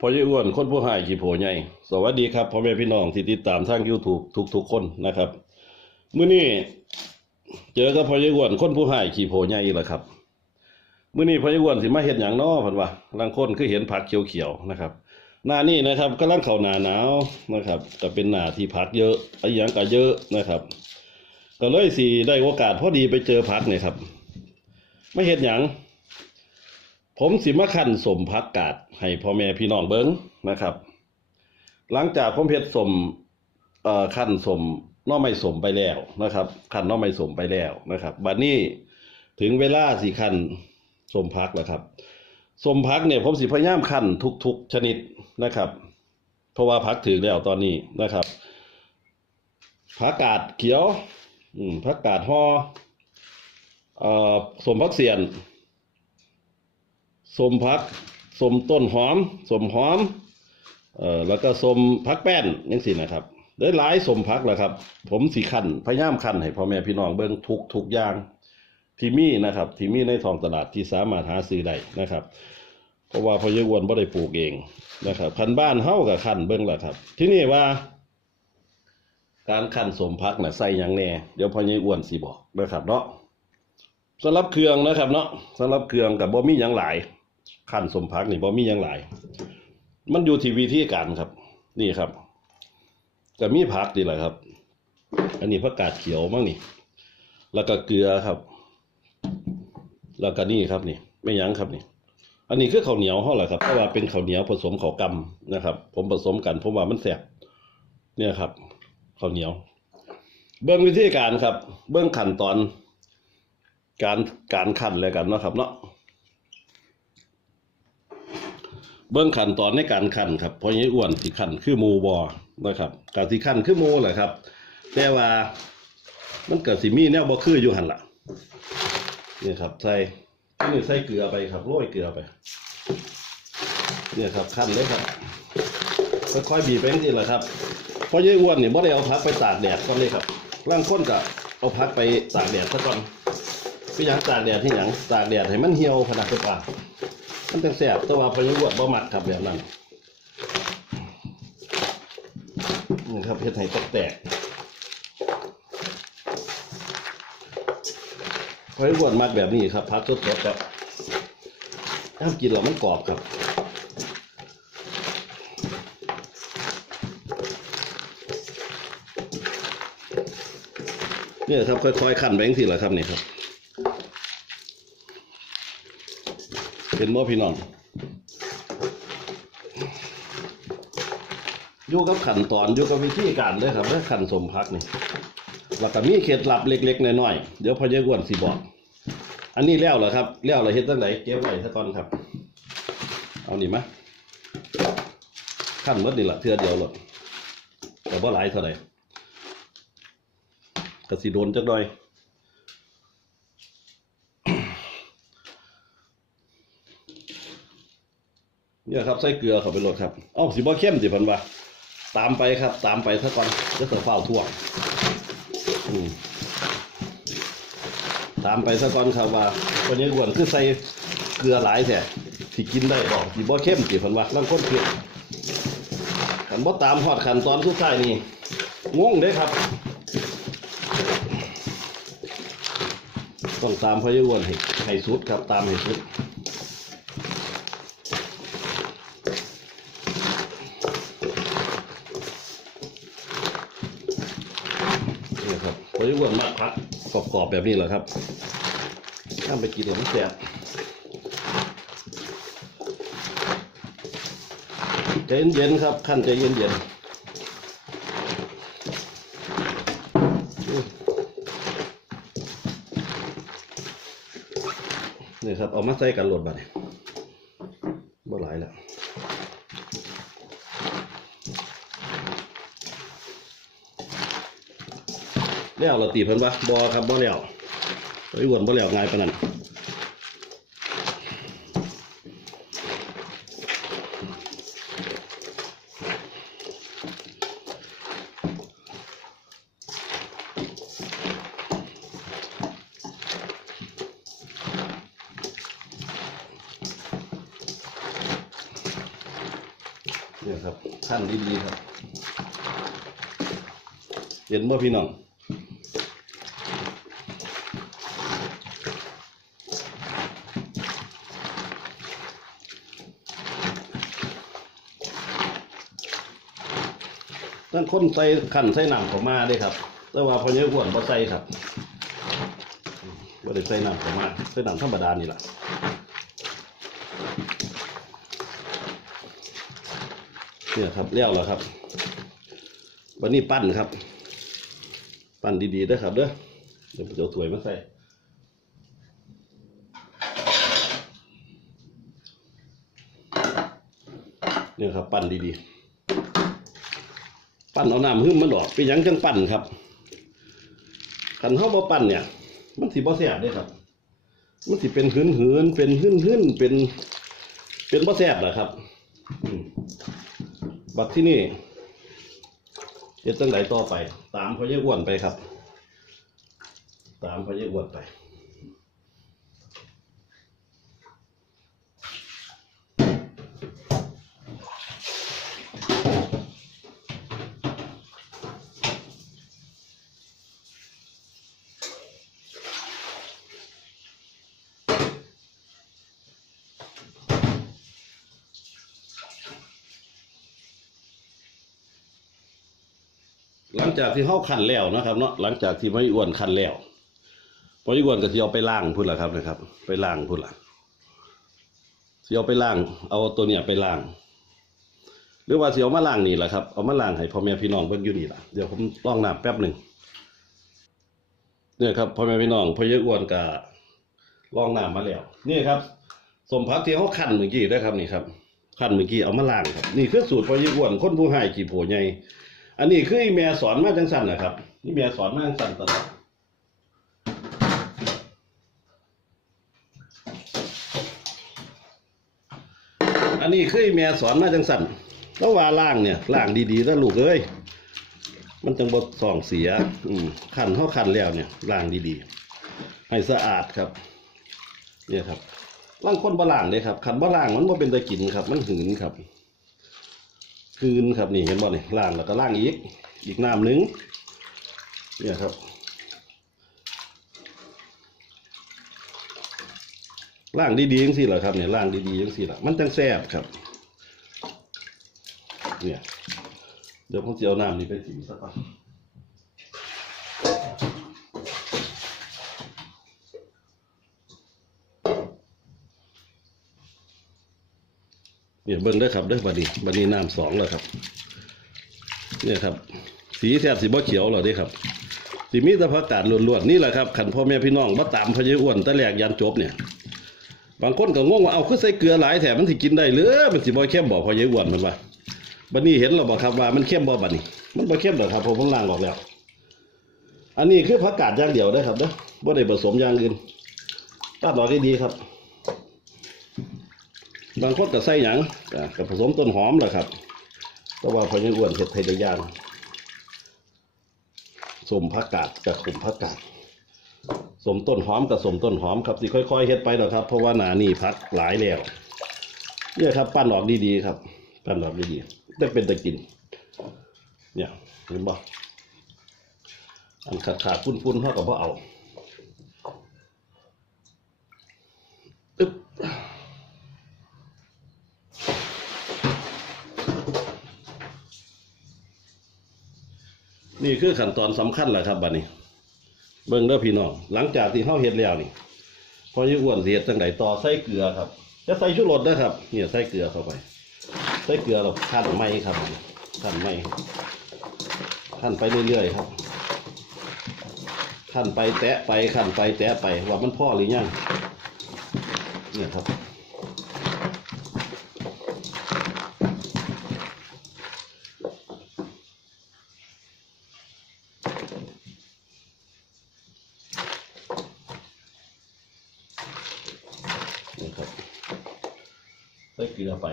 พ่อใหญ่อ้วนคนผู้หายขี้โผใหญ่ สวัสดีครับพ่อแม่พี่น้องที่ติดตามทาง YouTube ทุกๆคนนะครับมื้อนี้เจอกับพ่อใหญ่อ้วนคนผู้หายขี้โผใหญ่อีกแล้วครับมื้อนี้พ่อใหญ่อ้วนสิมาเฮ็ดหยังน้อเพิ่นว่าลางคนคือเห็นผักเขียวๆนะครับ หน้านี้นะครับกำลังเข้าหน้าหนาวนะครับก็เป็นหน้าที่ผักเยอะไอ้หยังก็เยอะนะครับ ก็เลยสิได้โอกาสพอดีไปเจอผักเนี่ยครับไม่เฮ็ดหยัง ผมสิมาขั้นสมพักกาดให้พ่อแม่พี่น้องเบิ้งนะครับ หลังจากผมเฮ็ดสมเอ่อขั้นสมน้อไม่สมไปแล้วนะครับขั้นน้อไม่สมไปแล้วนะครับบัดนี้ถึงเวลาสิขั้นสมพักแล้วครับสมพักเนี่ยผมสิพยายามขั้นทุก ๆ ชนิดนะครับเพราะว่าพักถึงแล้วตอนนี้นะครับผักกาดเขียวอืมผักกาดห่อเอ่อสมพักเสียน สมพักสมต้นหอมสมหอมเอ่อแล้วก็สมพักแป้นยังสินะครับได้หลายสมพักแหละครับ ผมสีขันพยายามขันให้พ่อแม่พี่น้องเบิ่งทุกทุกอย่างที่มีนะครับที่มีในท้องตลาดที่สามารถหาซื้อได้นะครับ เพราะว่าพอยายอ้วนบ่ได้ปลูกเองนะครับคันบ้านเฮากับขันเบิ่งแหละครับ ที่นี่ว่า การขันสมพักน่ะใส่ยังแน่เดี๋ยวพอยายอ้วนสิบอกนะครับเนาะสำหรับเครื่องนะครับเนาะสำหรับเครื่องกับบ่มีหยังหลาย ขั้นสมพักนี่บ่มีหยังหลาย มันอยู่ที่วิธีการครับ นี่ครับก็มีผักนี่แหละครับ อันนี้ผักกาดเขียวมั้งนี่ แล้วก็เกลือครับ แล้วก็นี่ครับนี่ ไม่ยั้งครับนี่ อันนี้คือข้าวเหนียวเฮาแหละครับเพราะว่าเป็นข้าวเหนียวผสมข้าวกำนะครับ ผมผสมกันผมว่ามันแซ่บเนี่ยครับข้าวเหนียว เบื้องวิธีการครับ เบื้องขั้นตอน การการขั้นเลยกันเนาะครับ เนาะ เบื้องขั้นตอนในการขันครับเพราะยี่อ้วนสิขันคือมูบอนะครับการสิขันคือมูแหละครับ แต่ว่ามันเกิดสิมีแนวบ่คืออยู่หันละนี่ครับใส่นี่ใส่เกลือไปครับโรยเกลือไปเนี่ยครับขั้นเลยครับค่อยๆบีบไปทีละครับเพราะยี่อ้วนเนี่ยบ่ได้เอาพักไปตากแดดก่อนเลยครับร่างค้นก็เอาพักไปตากแดดซะก่อนพี่ยังตากแดดที่หยังตากแดดให้มันเหี่ยวขนาดกระปา มันจังแสบแต่ว่าพยาวดบ่มักครับแบบนั้นนี่ครับเฮ็ดให้ตกแตกพยาวดมักแบบนี้ครับพักสดๆครับถ้ากินแล้วมันกรอบครับเนี่ยครับค่อยๆขั้นแบงค์ทีละครับนี่ครับ เป็นบ่พี่น้องอยู่กับขั้นตอนอยู่กับวิธีการเลยครับแล้วขั้นสมพักนี่แล้วก็มีเคล็ดลับเล็กๆน้อยๆเดี๋ยวพอเยากวนสิบอก อันนี้แล้วเหรอครับแล้วเหรอเฮ็ดตั้งไหนเก็บไว้ซะก่อนครับ เอานี่มาขั้นมดนี่แหละเทื่อเดียวหลดแต่บ่หลายเท่าไหร่ก็สิโดนจักหน่อย เนี่ยครับใส่เกลือเข้าไปรดครับเอ้าสิบ่เข้มสิพันว่าตามไปครับ ตามไปซะก่อนจะเสือฝ้าวท่วงตามไปซะก่อนครับว่าวันนี้กวนคือใส่เกลือหลายแท้สิกินได้บอกสิบ่เข้มสิพันว่าลางคนเกลียขันบ่ตามฮอดขันตอนสุดท้ายนี่งงเด้ครับต้องตามพะยวนให้ให้สุดครับ ตามให้สุด นี่ครับพอ ที่อ้วนมากพักกรอบๆแบบนี้แหละครับข้ามไปกินแล้วมันแสบใจเย็นๆครับขั้นใจเย็นๆนี่ครับ เอามาใส่กันโหลดบัดนี้บ่หลายแล้ว แล้วเราตีเพิ่นปะบอครับบอแล้วไอ้วนบอแล้วง่ายปานนั้นเนี่ยครับขั้นดีๆครับ เห็นบ่พี่น้อง นั่นคนใส่ขันใส่น้ำเข้ามาเด้ครับ แต่ว่าพอเยอะอ้วนบ่ใส่ครับบ่ได้ใส่น้ำเข้ามาใส่น้ำธรรมดานี่ละเนี่ยครับเลี้ยวแล้วครับวันนี้ปั้นครับ ปั้นดีๆด้ครับเด้อเดี๋ยวจะเอาถ้วยมาใส่เนี่ยครับ ปั้นดีๆ ปั้นเอาน้ำหึ้มมันดอกเป็นยังจังปั้นครับคันเฮาบ่ปั้นเนี่ย มันสิบ่แซ่บเด้ครับ มันสิเป็นหืนหืนเป็นหืนหืนเป็น เป็นบ่แซ่บล่ะครับบัดที่นี่เฮ็ดจังไดต่อไป ตามพ่อใหญ่อ้วนไปครับ ตามพ่อใหญ่อ้วนไป หลังจากที่เฮาคันแล้วนะครับเนาะหลังจากที่พ่ออ้วนคันแล้วพ่ออ้วนก็สิเอาไปล้างพุ่นละครับนะครับ ไปล้างพุ่นล่ะสิเอาไปล้าง เอาตัวเนี้ยไปล้าง หรือว่าสิเอามาล้างนี่แหละครับเอามาล้างให้พ่อแม่พี่น้องเบิ่งอยู่นี่ล่ะเดี๋ยวผมลองน้ำแป๊บหนึ่งเนี่ยครับพ่อแม่พี่น้องพ่อใหญ่อ้วนก็ลองน้ำมาแล้วนี่ครับ สมพักที่เขาคันเมื่อกี้ได้ครับนี่ครับคันเมื่อกี้เอามาล้างครับนี่คือสูตรพ่อใหญ่อ้วนคนผู้ให้กี่โผใหญ่ อันนี้คืออีแม่สอนมาจังสันนะครับนี่แม่สอนมาจังสันตลอดอันนี้คืออีแม่สอนมาจังสันแล้วว่าล่างเนี่ยล่างดีๆแล้วลูกเอ้ยมันจังบดส่องเสีย อืมขันเขาขันแล้วเนี่ยล่างดีๆ ให้สะอาดครับ เนี่ยครับล่างคนบ่ล่างเลยครับขันบ่ล่างมันบ่เป็นตะกินครับ มันหืนครับ คืนครับนี่เห็นบ่นี่ล่างแล้วก็ล่างอีก อีกน้ำหนึ่งเนี่ยครับ ล่างดีๆจังสิเหรอครับเนี่ยล่างดีๆจังสิเหรอมันจังแซ่บครับ เนี่ยเดี๋ยวผมจะเอาน้ำนี้ไปจิ้มสักก่อน เนี่ยเบิ่งได้อครับเด้อบัดนี้บัดนี้น้ำสองแล้วครับ เนี่ยครับ สีแทบสีบ่เขียวหรอเด้ครับสีมีแต่ผักกาดล้วนๆนี่แหละครับขันพ่อแม่พี่น้องบ่ตามพะเยอ้วนตะแหลกยันจบเนี่ย บางคนก็งงว่าเอาคือใส่เกลือหลายแถมมันสิกินได้หรือมันสิบ่เข้มบ่พะเยอ้วนมันว่าบัดนี้เห็นแล้วบ่ครับว่ามันเข้มบ่บัดนี้ มันบ่เข้มหรอกครับผมผมล้างออกแล้ว อันนี้คือผักกาดอย่างเดียวเด้ครับเด้อบ่ได้ผสมอย่างอื่นตัดออกได้ดีครับ บางคนก็ใส่หยังอ่าก็ผสมต้นหอมแหละครับแต่ว่าพอยังอ้วนเห็ดไทยได้ย่างสมผักกาดกับขุมผักกาดสมต้นหอมกับสมต้นหอมครับสิค่อย ๆเฮ็ดไปหรอครับ เพราะว่าหนานี่พักหลายแล้วเนี่ยครับ ปั้นออกดีๆครับ ปั้นออกดีๆได้เป็นตะกิน เนี่ยเห็นบ่อันขาดขาดๆฟุ้นๆเท่ากับว่าเอา นี่คือขั้นตอนสำคัญแหละครับบัดนี้ เบิ่งเด้อพี่น้องหลังจากที่เฮาเฮ็ดแล้วนี่พอยี่อ้วนสิเฮ็ดจังไดต่อใส่เกลือครับ จะใส่ชูรสนะครับเนี่ยใส่เกลือเข้าไป ใส่เกลือเราคั่นไหมครับคั่นไหมคั่นไปเรื่อยๆครับคั่นไปแตะไปคั่นไปแตะไปว่ามันพ่อหรือยังเนี่ยครับ ใส่เกลือไป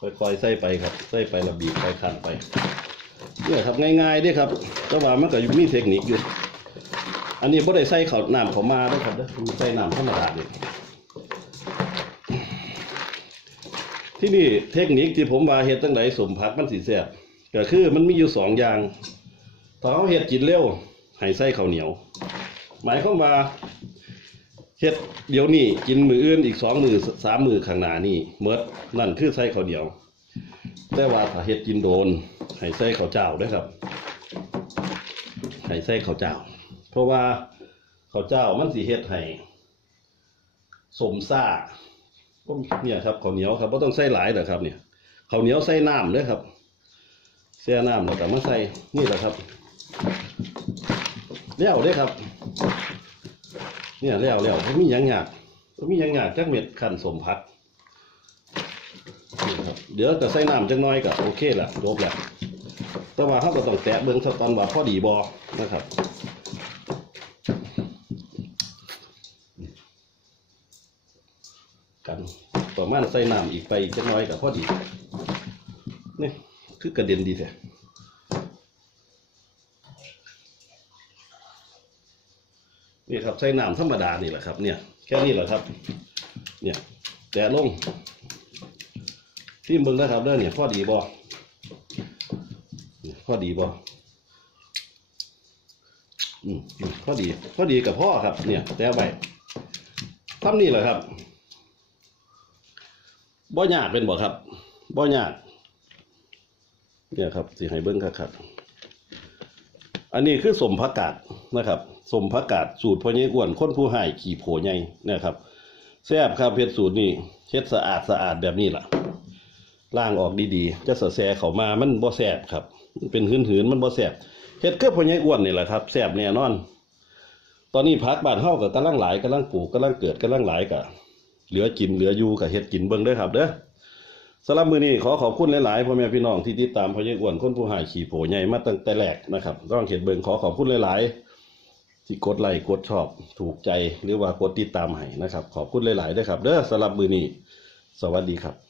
ค่อยๆใส่ไปครับ ใส่ไประบีบไปขันไปเนี่ยครับง่ายๆด้ครับแต่ว่ามันก็มีเทคนิคอยู่ อันนี้บ่ได้ใส่ข้าวน้ำเขามาด้วยครับเด้อใส่น้ำธรรมดาเลยที่นี่เทคนิคที่ผมว่าเฮ็ดจังไดสมผักมันสิแซ่บก็คือมันมีอยู่สองอย่างถ้าเราเฮ็ดกินเร็วให้ใส่ข้าวเหนียว หมายความว่า เฮ็ดเดี๋ยวนี้กินมืออื่นอีกสองมือสามมือข้างหน้านี่หมดนั่นคือใส่ข้าวเหนียว แต่ว่าถ้าเฮ็ดกินโดนให้ใส่ข้าวเจ้าด้วยครับให้ใส่ข้าวเจ้า เพราะว่าข้าวเจ้ามันสิเฮ็ดให้สมซ่าก็เนี่ยครับข้าวเหนียวครับบ่ต้องใส่หลายเด้อครับ เนี่ยข้าวเหนียวใส่น้ำเด้อครับแช่น้ำแล้วก็มาใส่นี่แหละครับแล้วเด้อครับ เนี่ยแล้วแล้วบ่มีหยังยากบ่มีหยังยากจักเม็ดขั้นสมพักนี่ครับเดี๋ยวจะใส่น้ำจังน้อยก็โอเคแหละจบแหละแต่ว่าเขาก็ต้องแตะเบิ้งสตอนว่าพอดีบอนะครับกันต่อมาใส่น้ำอีกไปจังน้อยก็พอดีนี่คือกระเด็นดีแท้ นี่ครับใส่น้ำธรรมดานี่แหละครับ เนี่ยแค่นี้แหละครับ เนี่ยแตะลงที่มึงนะครับเด้อเนี่ยพอดีบ่พอดีบออืมพอดีพอดีกับพ่อครับ เนี่ยแล้วไปทำนี่แหละครับบ่ยากเป็นบ่ครับบ่ยากเนี่ยครับสิให้เบิ้งครับ อันนี้คือสมผักกาดนะครับสมผักกาดสูตรพ่อใหญ่อ้วนคนผู้หายขี่โผใหญ่นะครับแซ่บครับเฮ็ดสูตรนี่เฮ็ดสะอาดสะอาดแบบนี้ล่ะล่างออกดีๆจะสะแสเขามามันบ่แสบครับ เป็นหืนหืนๆมันบ่แสบเฮ็ดเกือบพอใหญอ้วนนี่แหละครับแสบแน่นอน ตอนนี้พักบ้านเฮาก็กำลังหลายกำลังปลูกกำลังเกิดกำลังหลายก็เหลือกินเหลืออยู่ก็เฮ็ดกินเบิ่งเด้อครับเด้อ สำหรับมือนี้ขอขอบคุณหลายๆพ่อแม่พี่น้องที่ติดตามพ่อใหญ่อ้วนคนผู้หายขี่โผใหญ่มาตั้งแต่แรกนะครับร่องเห็นเบิงขอขอบคุณหลาย ๆ ที่กดไลค์กดชอบถูกใจหรือว่ากดติดตามให้นะครับ ขอบคุณหลายๆด้วยครับ เด้อสำหรับมือนี้ สวัสดีครับ